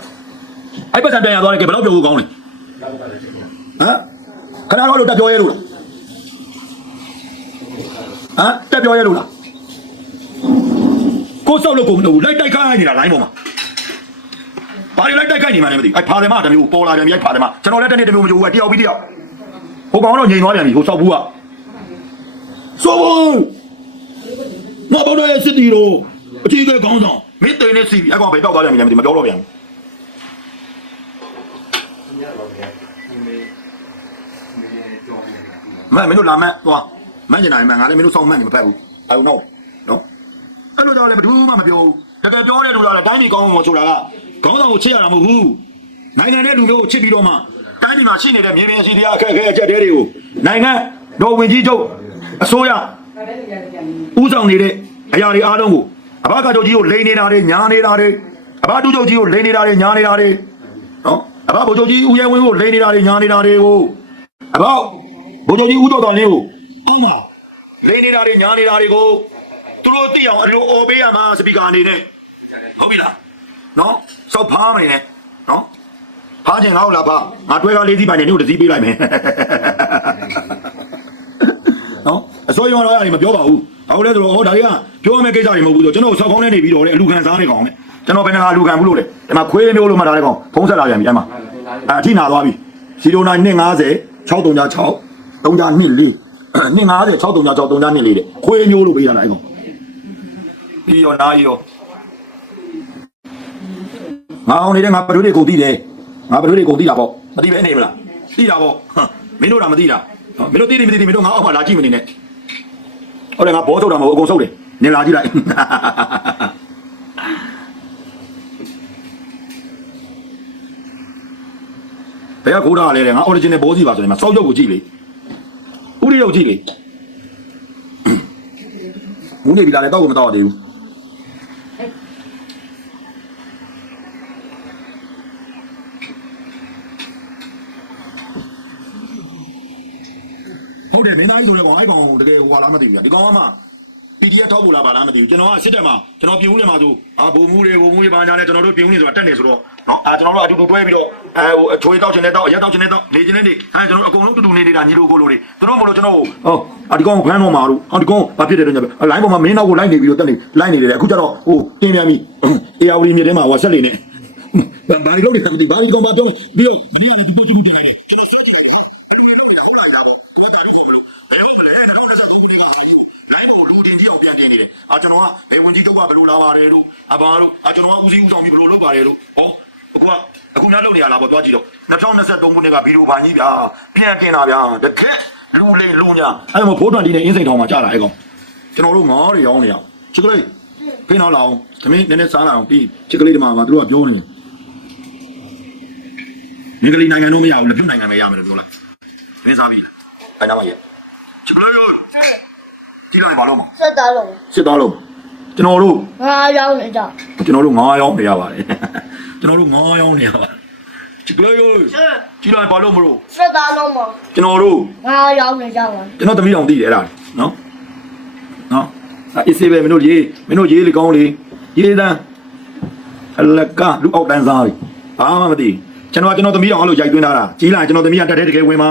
အဲ့ပတ်သက်ပြန်ရသွားတယ်ကဲဘယ်တော့ပြောဖို့ကောင်းလဲဟမ်ခဏတော့လို့တက်ပြောရဲလို့လားဟမ်တက်ပြောရဲလို့လားကိုစောက်လို့ကိုမလုပ်ဘူးလိုက်တိုက်ခိုင်းနေတာ line ပေါ်မှာဘာတွေလိုက်တိုက်ခိုင်းနေမှလည်းမသိဘူးအဲ့ဖာတယ်မတမျိုးပေါ်လာတယ်မြိုက်ဖာတယ်မကျွန်တော်လည်းတစ်နေ့တစ်မျိုးမကြိုးဘူးတယောက်ပြီးတယောက်ဟိုကောင်တော့ငြိမ်သွားပြန်ပြီဟိုစောက်ဘူးကစောက်ဘူးငါဘောတော့ရဲ့စစ်တီတို့အကြီးအကဲခေါင်းဆောင် မင်းတိန်နဲ့စီပြီးအကောင်ပဲတောက်သွားပြန်ပြီလည်းမသိမပြောတော့ပြန်ဘူးမမင်းတို့လာမဲ့သွားမန်းကျင်နိုင်မှငါလည်းမင်းတို့စောင့်မှန်းနေမဖက်ဘူးအဲ့တော့နော်နော်အဲ့လိုကြောင့်လည်းဘယ်သူမှမပြောဘူးတကယ်ပြောတဲ့လူကလည်းတိုင်းပြည်ကောင်းအောင်ဆိုတာကခေါင်းဆောင်ကိုချစ်ရတာမဟုတ်ဘူးနိုင်ငံတဲ့လူမျိုးကိုချစ်ပြီးတော့မှတိုင်းပြည်မှာရှိနေတဲ့မြေပြင်စီတရားအခက်အခဲအကျက်တဲတွေကိုနိုင်ငံတော်ဝင်ကြီးချုပ်အစိုးရဥဆောင်နေတဲ့အရာတွေအားလုံးကို အဘကချုပ်ကြီးကိုလိန်နေတာတွေညာနေတာတွေအဘတူချုပ်ကြီးကိုလိန်နေတာတွေညာနေတာတွေနော်အဘဘုချုပ်ကြီးဦးရဲဝင်းကိုလိန်နေတာတွေညာနေတာတွေကိုအဘဘုချုပ်ကြီးဦးတော်တော်လေးကိုအောင်းပါလိန်နေတာတွေညာနေတာတွေကိုသူတို့သိအောင်အလိုအော်ပေးရမှာစပီကာအနေနဲ့ဟုတ်ပြီလားနော်စောက်ဖားမယ်နဲ့နော်ဖားကျင်တော့လားဖားငါတွဲကားလေးစီးပိုင်နေတို့တစ်စီးပေးလိုက်မယ်နော်အ စိုးရရောအဲ့ဒီမပြောပါဘူးဟုတ်လဲဆိုတော့ဟောဒါတွေကပြောရမယ့်ကိစ္စတွေမဟုတ်ဘူးဆိုကျွန်တော်ဆောက်ကောင်းနေနေပြီးတော့လေအလူခံစားနေကောင်နဲ့ကျွန်တော်ဘယ်နှခါအလူခံဘူးလို့လေဒီမှာခွေးမျိုးလို့မှထားတဲ့ကောင်ဖုံးဆက်လာပြန်ပြီအဲ့မှာအထိနာသွားပြီ09 250 636 324 250 636 324တဲ့ခွေးမျိုးလို့ပေးရတာအဲ့ကောင်ပြီးရောနားရောငါအောင်နေတဲ့ငါဘဒုတွေကိုသိတယ်ငါဘဒုတွေကိုသိတာပေါ့မသိပဲနေမလားသိတာပေါ့ဟမ်မင်းတို့တော့မသိတာဟောမင်းတို့သိတယ်မသိတယ်မင်းတို့ငါအောက်မှာလာကြည့်မနေနဲ့ ဟုတ်တယ်ငါဘောထုတ်တာမဟုတ်အကုန်ဆုပ်တယ်နင်လာကြည့်လိုက်ဘယ်ကခိုးတာလဲတဲ့ငါ original ဘောစီပါဆိုရင်မစောက်ရုပ်ကိုကြည့်လေဥရိယုတ်ကြည့်လေမူးနေပြီလားလေတော့ကိုမတော့သေးဘူး ဟုတ်တယ်မင်းသားကြီးဆိုလည်းကောင်အဲ့ကောင်တကယ်ဟိုဟာလားမသိဘူးညာဒီကောင်ကမှ PG ကြီးကထောက်ဖို့လားပါလားမသိဘူးကျွန်တော်ကစစ်တက်မှာကျွန်တော်ပြူးနေမှာဆိုအာဘုံမူတွေဘုံမူတွေပါညာနဲ့ကျွန်တော်တို့ပြူးနေဆိုတာတက်နေဆိုတော့နော်အာကျွန်တော်တို့အတူတူတွဲပြီးတော့အဲဟိုအချွေတောက်ချင်တဲ့တောက်အရက်တောက်ချင်တဲ့တောက်နေချင်တဲ့နေအဲကျွန်တော်တို့အကုန်လုံးတူတူနေနေတာညီတို့ကိုလိုတွေသူတို့မလို့ကျွန်တော်ဟောအဒီကောင်ဖမ်းတော့မှာတို့အဒီကောင်ဘာဖြစ်တယ်တော့ညလိုင်းပေါ်မှာမင်းနောက်ကိုလိုက်နေပြီးတော့တက်နေလိုက်နေတယ်အခုကျတော့ဟိုတင်းပြန်ပြီအေယာဝတီမြေထဲမှာဟိုဆက်လေနေဘာဒီလို့လဲဒီဘာဒီကောင်ဘာတော့ပြီးတော့မင်းကဒီပြည့်ပြည့်တယ်လိုင်းကိုလူတင်ကြီးအောင်ပြန်တင်နေတယ် အာကျွန်တော်ကဘယ်ဝင်ကြီးတော့ကဘယ်လိုလာပါတယ်တို့အဘာတို့အာကျွန်တော်ကဦးစီးဦးဆောင်ပြီးဘယ်လိုလုပ်ပါတယ်တို့ဟောအခုကအခုများလုပ်နေရလားပေါ့ပြောကြည့်တော့2023ခုနှစ်ကဗီဒီယိုပိုင်းကြီးဗျာပြန်တင်တာဗျာတကက်လူလိမ်လူညာအဲ့မှာဖိုးတွန်တီနဲ့အင်းစိန်ထောင်မှာကြာလာအဲ့ကောင်ကျွန်တော်တို့ငါးတွေရောင်းနေရချစ်ကလေးဖိနောက်လာအောင်သမီးနည်းနည်းစားလာအောင်ပြီးချစ်ကလေးဒီမှာကသူတို့ကပြောနေတယ်မင်္ဂလိနိုင်ငံတော့မရဘူးလက်ပြုတ်နိုင်ငံပဲရမယ်လို့ပြောလိုက်နည်းစားပြီအဲ့နာမရဲ့ချစ်ကလေး ကြည့်လိုက်ပါလို့မဆက်သားလုံးစစ်သားလုံးကျွန်တော်တို့ငါရောက်နေကြကျွန်တော်တို့ငားရောင်းနေရပါတယ်ကျွန်တော်တို့ငားရောင်းနေရပါတယ်ချစ်ကလေးရေကြည့်လိုက်ပါလို့မလို့ဆက်သားလုံးမကျွန်တော်တို့ငါရောက်နေကြပါကျွန်တော်သမီးအောင်သိတယ်အဲ့ဒါနော်နော်အစ်စေးပဲမင်းတို့ရေးမင်းတို့ရေးလေကောင်းလေရေးတန်းအလကလူအောက်တန်းစားပြီဘာမှမသိကျွန်တော်ကကျွန်တော်သမီးအောင်အဲ့လိုရိုက်သွင်းထားတာကြီးလာကျွန်တော်သမီးကတက်တဲ့တကယ်ဝင်မှာ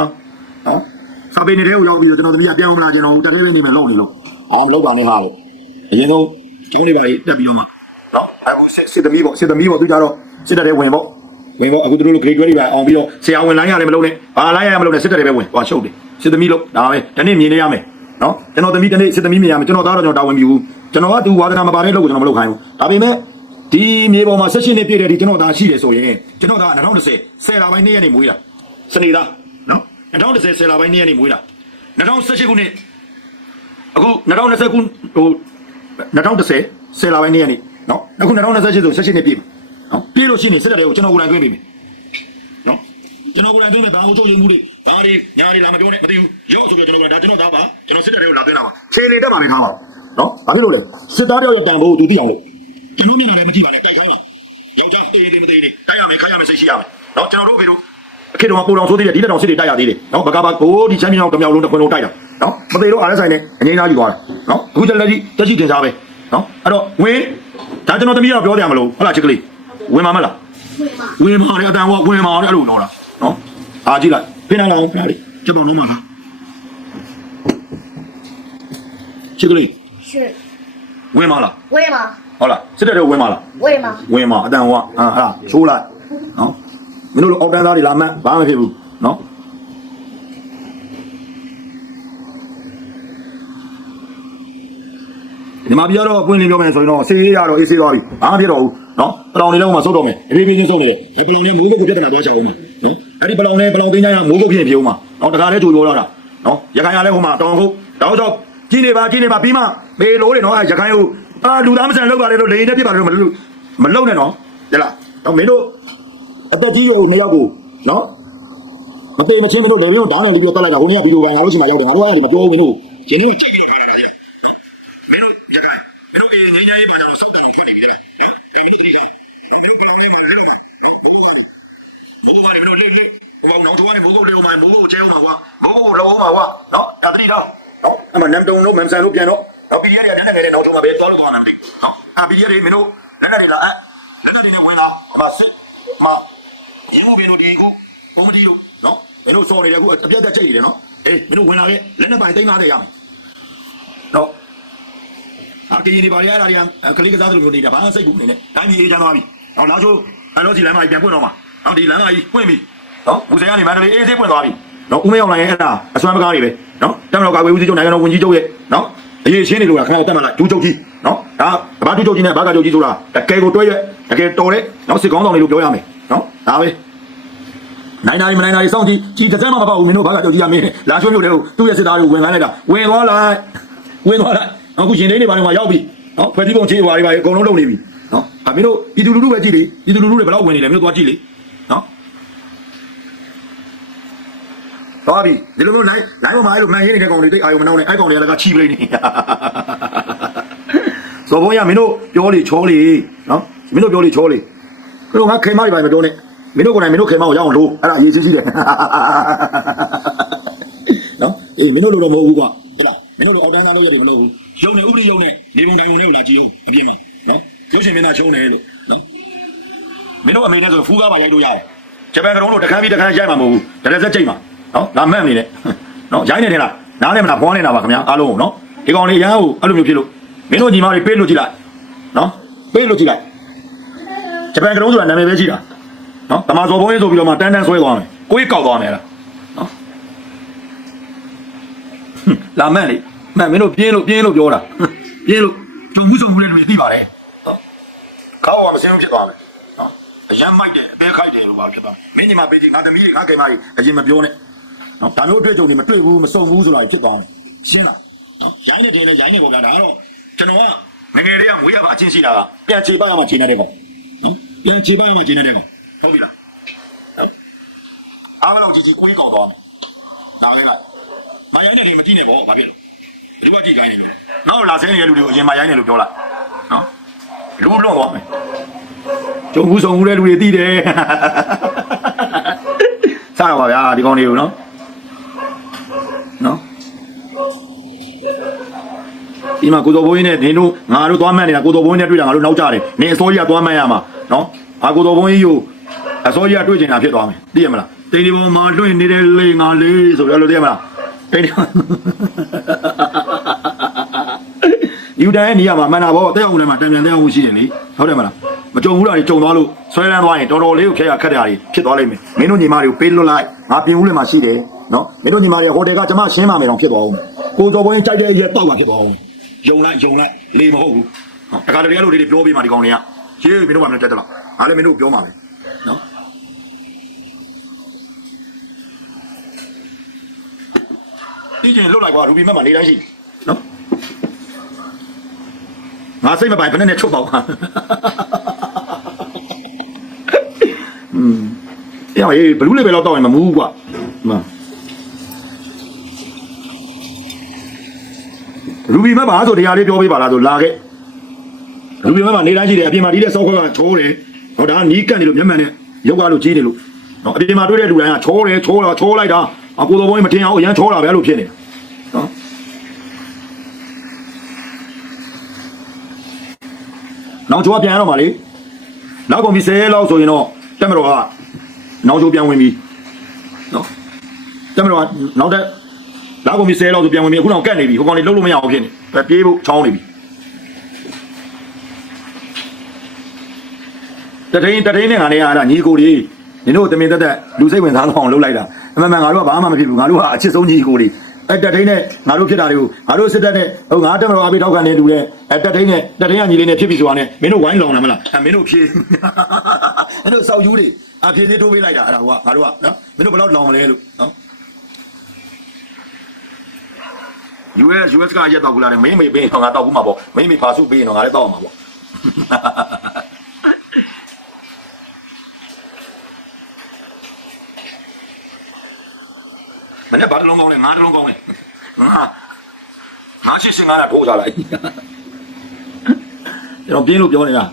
နော် စာပေနေတဲ့ကိုရောက်ပြီးတော့ကျွန်တော်သမီးကပြန်အောင်မလားကျွန်တော်တက်လေးလေးနေမယ်လုပ်နေလို့အော်မလုပ်ပါနဲ့ဟာလို့အရင်ကကျုံးနေပါလေတက်ပြီးတော့နော်အခုစစ်စစ်သမီးပေါ့စစ်သမီးပေါ့သူကြတော့စစ်တက်တဲ့ဝင်ပေါ့ဝင်ပေါ့အခုတို့လို grade တွေပဲအောင်ပြီးတော့ဆရာဝန်လိုင်းရတယ်မလုပ်နဲ့ဘာလိုင်းရမလုပ်နဲ့စစ်တက်တယ်ပဲဝင်ဟွာရှုပ်တယ်စစ်သမီးလို့ဒါပဲတနေ့မြင်နေရမယ်နော်ကျွန်တော်သမီးတနေ့စစ်သမီးမြင်ရမယ်ကျွန်တော်သားတော့ကျွန်တော်တာဝန်ပြုဘူးကျွန်တော်ကသူဝါသနာမပါတဲ့လုပ်ကိုကျွန်တော်မလုပ်ခိုင်းဘူးဒါပေမဲ့ဒီမြေပေါ်မှာ16နှစ်ပြည့်တဲ့ဒီကျွန်တော်သားရှိတယ်ဆိုရင်ကျွန်တော်သား2010ဆယ်လပိုင်းနေ့ရက်နေ့မွေးတာစနေသားနော် 2010ဆယ်လပိုင်းနေ့ရက်နေ့မွေးတာ2018ခုနှစ်အခု2020ခုဟို2010ဆယ်လပိုင်းနေ့ရက်နေ့နော်အခု2028ဆို16နှစ်ပြည့်ပြီနော်ပြည့်လို့ရှိရင်စစ်တပ်တွေကိုကျွန်တော်ကိုယ်တိုင်တွေ့ပြီနော်ကျွန်တော်ကိုယ်တိုင်တွေ့မယ်ဘာအုပ်ချုပ်ရေးမှုတွေဘာတွေညာတွေလာမပြောနဲ့မသိဘူးရော့ဆိုပြီးကျွန်တော်ကဒါကျွန်တော်သားပါကျွန်တော်စစ်တပ်တွေကိုလာသွင်းတာပါခြေလေတက်ပါမယ်ခါပါနော်ဘာဖြစ်လို့လဲစစ်သားတယောက်ရဲ့တန်ဖိုးကိုသူသိအောင်လို့ကျွန်တော်မျက်နှာလည်းမကြည့်ပါနဲ့တိုက်ခိုင်းပါယောက်ျားတေးတေးမသေးသေးတိုက်ရမယ်ခိုင်းရမယ်စိတ်ရှိရမယ်နော်ကျွန်တော်တို့ဖေတို့ အခေတော်ကပူတော်ဆိုသေးတယ်ဒီတက်တော်စစ်တွေတိုက်ရသေးတယ်နော်ဘကာဘကိုဒီချန်ပီယံတစ်မြောက်လုံးတစ်ခွင်လုံးတိုက်တာနော်မသေးတော့အားလည်းဆိုင်နေအငိမ့်သားယူသွားတယ်နော်အခုကျလက်ကြီးတက်ရှိတင်စားပဲနော်အဲ့တော့ဝင်းဒါကျွန်တော်တမီးတော့ပြောတယ်မလို့ဟုတ်လားချစ်ကလေးဝင်မှာမလားဝင်မှာလေအတန်ကဝင်မှာလေအဲ့လိုတော့လားနော်အားကြည့်လိုက်ဖိနေလာအောင်ခဏလေးချက်ပေါင်းတော့မှာလားချစ်ကလေးရှစ်ဝင်မှာလားဝေးမှာဟုတ်လားစစ်တဲ့တွေဝင်မှာလားဝေးမှာဝင်မှာအတန်ကဟာအဲ့ဒါချိုးလိုက်နော် မင်းတို့လိုအောက်တန်းသားတွေလာမှန်းဘာမှမဖြစ်ဘူးနော်ဒီမှာပြတော့ပွင့်လင်းပြောမယ်ဆိုရင်တော့ဆေးရရတော့အေးဆေးသွားပြီဘာမှဖြစ်တော့ဘူးနော်ပလောင်လေးလုံးမှာစုပ်တော့မယ်အပြေးပြေးချင်းစုပ်နေတယ်ဒီပလောင်လေးမိုးကုတ်ကိုပြဿနာသွားချအောင်မှာနော်အဲ့ဒီပလောင်လေးပလောင်သိန်းချမ်းမိုးကုတ်ဖြစ်ရင်ပြေဦးမှာနော်တခါလဲကြိုပြောလာတာနော်ရခိုင်ရလဲဟိုမှာတောင်ကုတ်တောက်တော့ကြီးနေပါကြီးနေပါပြီးမှမေလို့တယ်နော်အဲ့ရခိုင်ကိုအာလူသားမဆန်လောက်ပါလေလို့လေနဲ့ပြပါလို့မလို့မလုံနဲ့နော်ရလားတော့မင်းတို့ အသက်ကြီးရောနှစ်ယောက်ကိုနော်မသေးမချင်းမင်းတို့လေမျိုးဒေါင်းနဲ့လေးပြောတက်လိုက်တာဟိုနေ့ကဗီဒီယိုပိုင်းငါတို့ချိန်မှာရောက်တယ်ငါတို့အဲ့ဒီမပြောဘူးမင်းတို့ကျင်းနေကိုချိန်ပြီးတော့ထားလာတာလေမင်းတို့ရခိုင်မင်းတို့အေးငိမ့်ငိမ့်ပါတော့စောက်တယ်ထွက်နေပြီလေနော်ဒါမင်းတို့တတိယမင်းတို့ကလုံးနေတယ်လေလို့မိုးကနေမိုးကနေမင်းတို့လေလေဟိုကောင်တော့တော့မိုးကုတ်လေအောင်မှာမိုးကုတ်ချေအောင်မှာကွာမိုးကုတ်လောအောင်မှာကွာနော်ဒါတတိတော့နော်အမနမ်တုံလို့မမ်ဆန်လို့ပြန်တော့တော့ပီဒီအရညနေငယ်နဲ့နောက်ထုံးမှာပဲသွားလို့သွားမှာမသိနော်အာပီဒီအရမင်းတို့လက်နဲ့တွေလာအဲလက်နဲ့တွေနဲ့ဝင်လာအမစစ်မ ရင်းမှုပြီးတော့ဒီကူပုံမတီးလို့နော်မင်းတို့စော်နေတယ်ကူအပြတ်တက်ချိတ်နေတယ်နော်အေးမင်းတို့ဝင်လာခဲ့လက်နဲ့ပိုင်သိမ်းသားတယ်ရမယ်နော်အာကင်းနေပါလေအဲ့ဒါတွေကကလေးကစားသလိုမျိုးနေတာဘာမှစိတ်ကူနေနဲ့တိုင်းပြည်အေးချမ်းသွားပြီဟောလာချိုးအဲ့တော့ဒီလမ်းမကြီးပြန်ပွင့်တော့မှာနော်ဒီလမ်းမကြီးပွင့်ပြီနော်မူစဲကနေမန္တလေးအေးဆေးပွင့်သွားပြီနော်ဦးမေအောင်လိုင်းရဲ့အဲ့ဒါအစွမ်းပကားတွေပဲနော်တက်မတော်ကာကွယ်ဦးစီးချုပ်နိုင်ငံတော်ဝန်ကြီးချုပ်ရဲ့နော်အရေးရှင်းနေလို့ကခဏတက်မှလာဒူးချုပ်ကြီးနော်ဒါဘာဒူးချုပ်ကြီးနဲ့ဘာကချုပ်ကြီးဆိုတာတကယ်ကိုတွဲရွက်တကယ်တော်တဲ့နော်စစ်ကောင်းဆောင်တွေလို့ပြောရမယ် နော်ဒါပဲနိုင်နိုင်မနိုင်နိုင်စောင့်ကြည့်ကြည်တစ်စက်မှမပေါ့ဘူးမင်းတို့ဘာကကြောက်ကြည့်ရမင်းလာရွှေမြို့တဲ့ကိုသူ့ရဲ့စစ်သားတွေကိုဝင်ခိုင်းလိုက်တာဝင်သွားလိုက်ဝင်သွားလိုက်အခုရှင်နေနေပါနေမှာရောက်ပြီနော်ဖွဲ့စည်းပုံခြေဟွာတွေပါအကုန်လုံးလုပ်နေပြီနော်အမင်းတို့ပြည်သူလူထုပဲကြည့်လေပြည်သူလူထုတွေဘယ်တော့ဝင်နေလဲမင်းတို့သွားကြည့်လေနော်သွားပြီဒီလိုမျိုးနိုင်နိုင်ပေါ်မှာအဲ့လိုမှန်ရင်းနေတဲ့ကောင်တွေတိတ်အာယုံမနှောင်းနဲ့အဲ့ကောင်တွေကလည်းကချီပလိမ့်နေဇော်ဘုံရမင်းတို့ပြောလေချောလေနော်မင်းတို့ပြောလေချောလေ သူတို့ငါခေမတွေပါမပြောနဲ့မင်းတို့ကိုယ်တိုင်မင်းတို့ခေမကိုရအောင်လို့အဲ့ဒါအရေးကြီးကြီးတယ်နော်အေးမင်းတို့လိုတော့မဟုတ်ဘူးကွာဟုတ်လားမင်းမင်းတို့အောက်တန်းသားလို့ရတယ်မလို့ရုံနေဥပဒေရုံနဲ့နေပုံတိုင်းနေလာကြည့်အပြင်းနော်ရုပ်ရှင်မင်းသားချုံးတယ်လို့နော်မင်းတို့အမေနဲ့ဆိုဖူးကားပါရိုက်လို့ရတယ်ဂျပန်ကရုံးတို့တခန်းပြီးတခန်းရိုက်မှာမဟုတ်ဘူးတရက်စက်ကြိတ်မှာနော်ငါမှတ်နေတယ်နော်ရိုက်နေတယ်လားနားနေမလားဖွားနေတာပါခင်ဗျာအားလုံးနော်ဒီကောင်လေးရဟန်းကိုအဲ့လိုမျိုးဖြစ်လို့မင်းတို့ညီမတွေပေးလို့ကြည့်လိုက်နော်ပေးလို့ကြည့်လိုက် ဂျပန်ကရုံးဆိုတာနာမည်ပဲရှိတာနော်တမန်စော်ဘုန်းကြီးဆိုပြီးတော့မှတန်းတန်းဆွဲသွားမယ်ကိုယ်ကောက်သွားမယ်လားနော်လာမန့်လေမန့်မင်းတို့ပြင်းလို့ပြင်းလို့ပြောတာပြင်းလို့တုံမှုစုံမှုလေးတွေသိပါတယ်နော်ကောင်းအောင်မစင်းလို့ဖြစ်သွားမယ်နော်အရန်မိုက်တယ်အပဲခိုက်တယ်လို့ပါဖြစ်သွားမင်းညီမပေးကြည့်ငါသမီးတွေငါကိမကြီးအရင်မပြောနဲ့နော်ဒါမျိုးတွေ့ကြုံနေမတွေ့ဘူးမစုံဘူးဆိုတာဖြစ်သွားမယ်ရှင်းလားနော်ရိုင်းနေတယ်လေရိုင်းနေပေါ့ဗျာဒါကတော့ကျွန်တော်ကငငယ်လေးကမွေးရပါအချင်းရှိတာကပြန်ခြေပါရမှခြေနေတဲ့ကောင်နော် ပြန်ခြေပါရမှခြေနေတဲ့ကောင်ဟုတ်ပြီလားအားမလို့ကြီးကြီးကိုကြီးကောက်သွားမယ်နားလေးလိုက်မရိုင်းနေတယ်မကြည့်နဲ့ပေါ့ဘာဖြစ်လို့ဘယ်သူကကြည့်ခိုင်းနေလို့နောက်လာဆင်းနေတဲ့လူတွေကိုအရင်မရိုင်းနေလို့ပြောလိုက်နော်လူလွန်သွားမယ်ကျုံဘူးဆောင်ဘူးတဲ့လူတွေသိတယ်စတော့ပါဗျာဒီကောင်တွေကိုနော်နော်ဒီမှာကိုတော်ဘိုးကြီးနဲ့ဒင်းတို့ငါတို့သွားမှန်းနေတာကိုတော်ဘိုးကြီးနဲ့တွေ့တာငါတို့နောက်ကြတယ်နေအစိုးရကသွားမှန်းရမှာ နော်အာကိုတော်ဘိုးကြီးကိုအစိုးရကတွေ့ချင်တာဖြစ်သွားမယ်သိရမလားတိန်ဒီပေါ်မှာလွင့်နေတဲ့လေငါလေးဆိုရလို့သိရမလားတိတ်ယူတန်ရဲ့နေရာမှာမှန်တာပေါ့တက်အောင်လည်းမှာတံပြန်တက်အောင်ရှိတယ်လေဟုတ်တယ်မလားမကြုံဘူးလားကြုံသွားလို့ဆွဲလန်းသွားရင်တော်တော်လေးကိုခဲရခက်တာတွေဖြစ်သွားလိမ့်မယ်မင်းတို့ညီမတွေကိုပေးလွတ်လိုက်ငါပြင်ဦးလည်းမှာရှိတယ်နော်မင်းတို့ညီမတွေဟိုတယ်ကကျမရှင်းပါမယ်တော့ဖြစ်သွားအောင်ကိုစော်ဘွင်းကြိုက်တဲ့ရက်တော့ပါဖြစ်သွားအောင်ယုံလိုက်ယုံလိုက်လေမဟုတ်ဘူးနော်တခါတည်းကလို့တွေပြောပြီးမှဒီကောင်တွေက ရေးမင်းတို့ကမင်းတက်တယ်လားငါလည်းမင်းတို့ပြောမှာပဲနော်ဒီကျင်လွတ်လိုက်ကွာရူဘီမက်မှာနေတိုင်းရှိနော်ငါစိတ်မပိုင်ဘယ်နဲ့နဲ့ချုပ်ပေါက်ပါอืมအေးဟေးဘလူးလေးပဲတော့တောက်ရင်မမူးကွာမှန်ရူဘီမက်ပါဆိုတရားလေးပြောပေးပါလားဆိုလာခဲ့ ရူဘီမက်မှာနေတိုင်းရှိတယ်အပြင်မှာဒီတဲ့စောက်ခွက်ကချိုးတယ်ဟောဒါကနီးကန့်နေလို့မျက်မှန်နဲ့ရုပ်ကားလို့ကြီးနေလို့နော်အပြင်မှာတွေ့တဲ့လူတိုင်းကချိုးတယ်ချိုးတော့ချိုးလိုက်တာအကိုတော်ဘုန်းကြီးမထင်အောင်အရန်ချိုးတာပဲလို့ဖြစ်နေတယ်နော်နောက်ကျော်ပြန်ရတော့မှာလေနောက်ကုန်ပြီ10လောက်ဆိုရင်တော့တက်မတော်ကနောက်ကျော်ပြန်ဝင်ပြီနော်တက်မတော်ကနောက်တက်နောက်ကုန်ပြီ10လောက်ဆိုပြန်ဝင်ပြီအခုတော့ကတ်နေပြီဟိုကောင်လေးလှုပ်လို့မရအောင်ဖြစ်နေပဲပြေးဖို့ချောင်းနေပြီ တထိန်တထိန်နဲ့ငါနေရတာညီကိုလေးနင်တို့တမင်တက်တက်လူစိတ်ဝင်စားတော့အောင်လှုပ်လိုက်တာအမှန်မှန်ငါတို့ကဘာမှမဖြစ်ဘူးငါတို့ကအချစ်ဆုံးညီကိုလေးအဲ့တက်ထိန်နဲ့ငါတို့ဖြစ်တာတွေကိုငါတို့စစ်တပ်နဲ့ဟိုငါတက်မတော်အပိထောက်ခံနေလူနဲ့အဲ့တက်ထိန်နဲ့တက်ထိန်ကညီလေးနဲ့ဖြစ်ပြီဆိုတာနဲ့မင်းတို့ဝိုင်းလောင်လာမလားအဲ့မင်းတို့ဖြေမင်းတို့စောက်ယူတွေအဖြေသေးတိုးပေးလိုက်တာအဲ့ဒါဟိုကငါတို့ကနော်မင်းတို့ဘယ်လောက်လောင်မလဲလို့နော် US US ကရက်တော့ဘူးလားမင်းမေပေးတော့ငါတော့ဘူးမှာပေါ့မင်းမေပါစုပေးရင်တော့ငါလည်းတော့မှာပေါ့ မနေ့ဘာတလုံးကောင်းလဲငါတလုံးကောင်းလဲငါငါရှစ်ရှင်းငါလာထိုးစားလိုက်ကျွန်တော်ပြင်းလို့ပြောနေတာ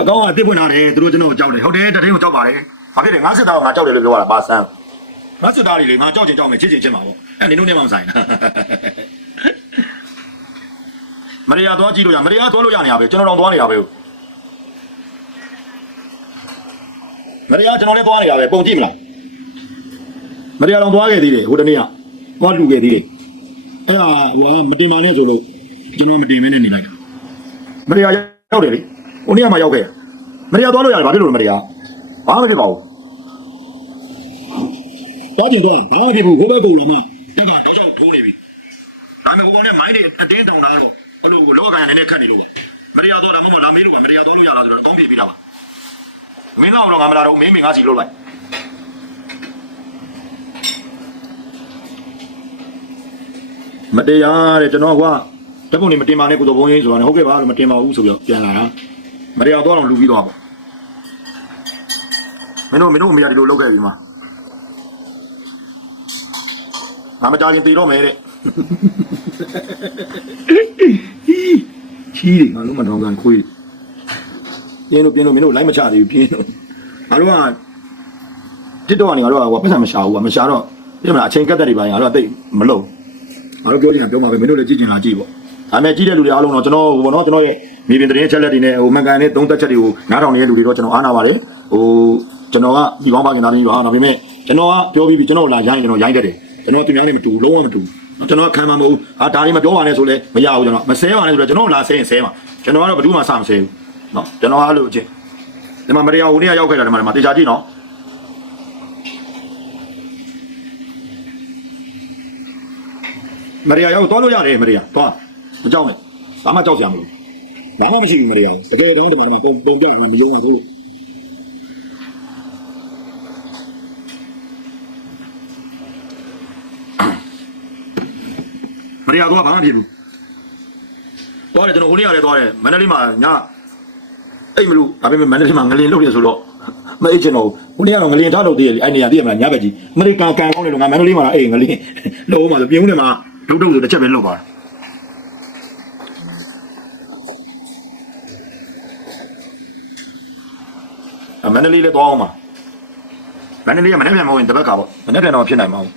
အကောင်ကတစ်ဖွင့်လာတယ်သူတို့ကျွန်တော်ကြောက်တယ်ဟုတ်တယ်တထိန်ကိုကြောက်ပါတယ်ဘာဖြစ်လဲငါစစ်သားကငါကြောက်တယ်လို့ပြောရတာပါဆန်းငါစစ်သားတွေလေငါကြောက်ချင်ကြောက်မယ်ချစ်ချင်ချစ်မှာပေါ့အဲ့နင်တို့နဲ့မှမဆိုင်မရိယာသွားကြည့်လို့ရမရိယာသွားလို့ရနေရပဲကျွန်တော်တော့သွားနေရပဲမရိယာကျွန်တော်လည်းသွားနေရပဲပုံကြည့်မလား မတရားတော်သွားခဲ့သေးတယ်ဟိုတနေ့ကသွားလူခဲ့သေးတယ်အဲ့ဒါဟိုကမတင်ပါနဲ့ဆိုလို့ကျွန်တော်မတင်မင်းနဲ့နေလိုက်တာမတရားရောက်တယ်လေဟိုနေ့ကမှရောက်ခဲ့မတရားသွားလို့ရတယ်ဘာဖြစ်လို့လဲမတရားဘာမှမဖြစ်ပါဘူးသွားကျင်သွားဘာမှမဖြစ်ဘူးဟိုဘက်ပုံတော်မှတက်ကတော့ကြောက်ထိုးနေပြီဒါပေမဲ့ဟိုကောင်နဲ့မိုင်းတွေအတင်းတောင်တာတော့အဲ့လိုလောကကန်ရနည်းနည်းခတ်နေလို့ပါမတရားသွားတာမဟုတ်လာမေးလို့ပါမတရားသွားလို့ရလားဆိုတော့တောင်းပြပြတာပါမင်းကတော့ငါမလာတော့မင်းမင်းငါစီလို့လိုက် မတရားတဲ့ကျွန်တော်ကဓာတ်ပုံတွေမတင်ပါနဲ့ကိုတော်ဘုံကြီးဆိုတာနဲ့ဟုတ်ကဲ့ပါလို့မတင်ပါဘူးဆိုပြီးတော့ပြန်လာတာမတရားတော့တော့လူပြီးတော့ပေါ့မင်းတို့မင်းတို့မရဒီလိုလုပ်ခဲ့ပြီမှာငါမကြခင်တည်တော့မယ်တဲ့ချီးတယ်ငါတို့မတော်ကန်ခွေးပြင်းလို့ပြင်းလို့မင်းတို့လိုက်မချသေးဘူးပြင်းလို့ငါတို့ကတစ်တော့ကနေငါတို့ကဟိုပတ်စံမရှာဘူးကမရှာတော့ပြမလားအချိန်ကတ်တဲ့တွေပါရင်ငါတို့ကတိတ်မလုပ် ငါတို့ပြောချင်တာပြောမှာပဲမင်းတို့လည်းကြည့်ချင်လားကြည့်ပေါ့ဒါပေမဲ့ကြည့်တဲ့လူတွေအားလုံးတော့ကျွန်တော်ဟိုဘောနော်ကျွန်တော်ရဲ့မြေပြင်သတင်းချက်လက်တွေနဲ့ဟိုမှန်ကန်တဲ့သုံးသက်ချက်တွေကိုနားထောင်နေတဲ့လူတွေတော့ကျွန်တော်အားနာပါတယ်ဟိုကျွန်တော်ကဒီကောင်းပါခင်သားသမီးပါဒါပေမဲ့ကျွန်တော်ကပြောပြီးပြီကျွန်တော်လာရိုင်းကျွန်တော်ရိုင်းတတ်တယ်ကျွန်တော်သူများနဲ့မတူလုံးဝမတူကျွန်တော်ကခံမှာမဟုတ်ဟာဒါတွေမပြောပါနဲ့ဆိုလဲမရဘူးကျွန်တော်မဆဲပါနဲ့ဆိုတော့ကျွန်တော်လာဆဲရင်ဆဲမှာကျွန်တော်ကတော့ဘယ်သူမှစမဆဲဘူးနော်ကျွန်တော်ကအဲ့လိုအချင်းဒီမှာမတရားဟိုနေ့ရောက်ခဲ့တာဒီမှာဒီမှာတေချာကြည့်နော် မရိယာရောက်သွားလို့ရတယ်မရိယာသွားမကြောက်နဲ့ဘာမှကြောက်စရာမလိုဘာမှမရှိဘူးမရိယာတကယ်တော့ဒီမှာဒီမှာပုံပုံပြမှမယုံရဘူးလို့မရိယာတော့ဘာမှဖြစ်ဘူးသွားတယ်ကျွန်တော်ဟိုနေ့ရတယ်သွားတယ်မန္တလေးမှာညအိတ်မလို့ဒါပေမဲ့မန္တလေးမှာငလင်လုတ်ရဆိုတော့မအိတ်ချင်တော့ဘူးဟိုနေ့ကတော့ငလင်ထားလို့တည်းရအဲ့နေရာသိရမလားညဘက်ကြီးအမေရိကန်ကန်ကောင်းတယ်လို့ငါမန္တလေးမှာအေးငလင်လို့မှာဆိုပြင်းဦးတယ်မှာ လုတ်တုတ်ဆိုတစ်ချက်ပဲလုတ်သွားအမန္တလေးလည်းသွားအောင်ပါမန္တလေးကမနေ့ပြန်မဝင်တပတ်ကပေါ့မနေ့ပြန်တော့ဖြစ်နိုင်မှာဘူး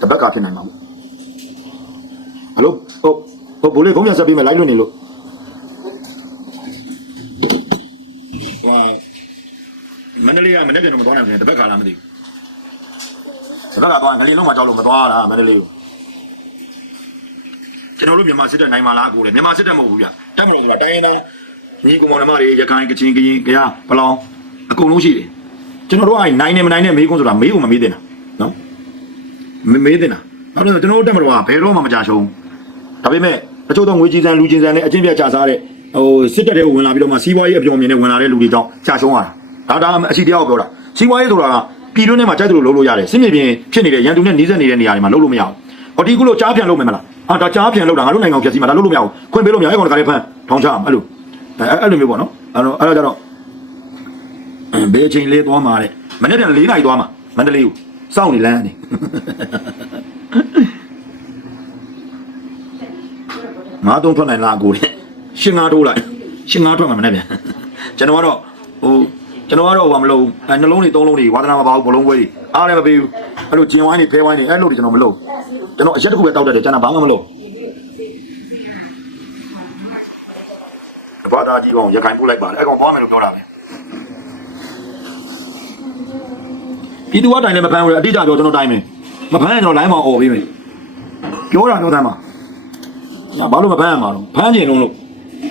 တပတ်ကဖြစ်နိုင်မှာဘူးဟယ်လိုဟုတ်ဟုတ်ဘိုးလေးခုံးပြဆက်ပြီးမှလိုက်လွတ်နေလို့ဟောမန္တလေးကမနေ့ပြန်တော့မသွားနိုင်ဘူးတပတ်ကလားမသိဘူးတပတ်ကသွားငလျင်လုံးမှာကြောက်လို့မသွားတာမန္တလေးကို ကျွန်တော်တို့မြန်မာစစ်တပ်နိုင်မှာလားကိုလေမြန်မာစစ်တပ်မဟုတ်ဘူးဗျတက်မလို့ဆိုတာတိုင်းရင်းသားညီကောင်မောင်နှမတွေရခိုင်ကချင်ကရင်ကရပလောင်အကုန်လုံးရှိတယ်ကျွန်တော်တို့ကနိုင်နေမနိုင်နေမေးခွန်းဆိုတာမေးဖို့မမေးတင်တာနော်မမေးတင်တာဘာလို့လဲကျွန်တော်တို့တက်မလို့ကဘယ်တော့မှမကြရှုံးဒါပေမဲ့တချို့တော့ငွေကြီးစံလူကြီးစံနဲ့အချင်းပြတ်ကြစားတဲ့ဟိုစစ်တပ်တွေကိုဝင်လာပြီးတော့မှစီးပွားရေးအပြောင်းအမြင်နဲ့ဝင်လာတဲ့လူတွေတောင်ကြာရှုံးရတာဒါဒါအရှိတရားကိုပြောတာစီးပွားရေးဆိုတာကပြည်တွင်းထဲမှာကြိုက်တယ်လို့လုပ်လို့ရတယ်စစ်မြေပြင်ဖြစ်နေတဲ့ရန်သူနဲ့နှီးစက်နေတဲ့နေရာတွေမှာလုပ်လို့မရဘူးဟောဒီကုလို့ကြားပြန်လုပ်မယ်မလား အာဒါကြားပြန်လုပ်တာငါတို့နိုင်ငံကိုဖျက်ဆီးမှာဒါလုပ်လို့မရဘူးခွင့်ပေးလို့မရအဲ့ကောင်ကလည်းဖမ်းထောင်ချအောင်အဲ့လိုအဲ့အဲ့လိုမျိုးပေါ့နော်အဲ့တော့အဲ့တော့ကျတော့ဘေးချင်းလေးသွားမှာတဲ့မနေ့က၄နိုင်သွားမှာမန္တလေးကိုစောင့်နေလမ်းနေငါတော့ထွက်နိုင်လားကိုတဲ့ရှင်းငါတိုးလိုက်ရှင်းငါထွက်မှာမနေ့ပြန်ကျွန်တော်ကတော့ဟိုကျွန်တော်ကတော့ဘာမလုပ်အဲနှလုံးတွေသုံးလုံးတွေဝါသနာမပါဘူးဘလုံးပွဲတွေအားလည်းမပေးဘူးအဲ့လိုဂျင်ဝိုင်းတွေဖဲဝိုင်းတွေအဲ့လိုတွေကျွန်တော်မလုပ် ကျွန်တော်အရက်တစ်ခုပဲတောက်တတ်တယ်ကျွန်တော်ဘာမှမလုပ်ဘာသာကြီးကောင်ရခိုင်ပို့လိုက်ပါလေအဲ့ကောင်သွားမယ်လို့ပြောတာပဲပြည်သူကတိုင်လည်းမဖမ်းဘူးလေအတိအကျပြောကျွန်တော်တိုင်မယ်မဖမ်းရင်ကျွန်တော်လိုင်းမောင်អော်ပေးမယ်ပြောတာပြောသမ်းပါညာဘာလို့မဖမ်းရမှာတော့ဖမ်းကျင်လုံးလို့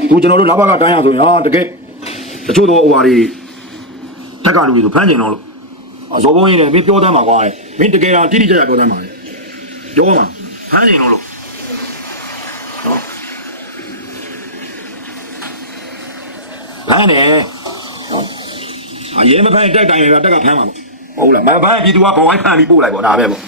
ခုကျွန်တော်တို့လာဘကတိုင်းရဆိုရင်ဟာတကယ်တချို့တော့ဟိုဟာတွေတက်ကလူတွေဆိုဖမ်းကျင်တော့လို့အဇော်ဘုံကြီးနဲ့မင်းပြောတမ်းမှာကွာတဲ့မင်းတကယ်တော့တိတိကျကျပြောတမ်းမှာလေ ပြောမှာဖမ်းကျင်တော့လို့နော်ဖမ်းတယ်နော်အရင်မဖမ်းရင်တက်တိုင်ပဲတက်ကဖမ်းမှာပေါ့ဟုတ်လားမဖမ်းရင်ပြည်သူကဘဝိုင်းဖမ်းပြီးပို့လိုက်ပေါ့ဒါပဲပေါ့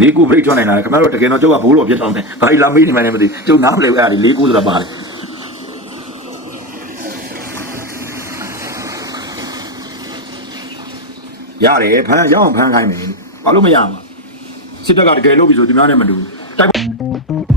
လေးခုပြိတ်ထွက်နိုင်တာလေခင်ဗျားတို့တကယ်တော့ကျုပ်ကဘိုးတော်ပြစ်တော့မယ်ဘာလို့လာမေးနေမှန်းလည်းမသိကျုပ်နားမလဲဘူးအဲ့ဒါလေးခုဆိုတာပါတယ် ရတယ်ဖမ်းရအောင်ဖမ်းခိုင်းမယ်ဘာလို့မရမှာစစ်တပ်ကတကယ်လုပ်ပြီဆိုဒီများနဲ့မတူဘူးတိုက်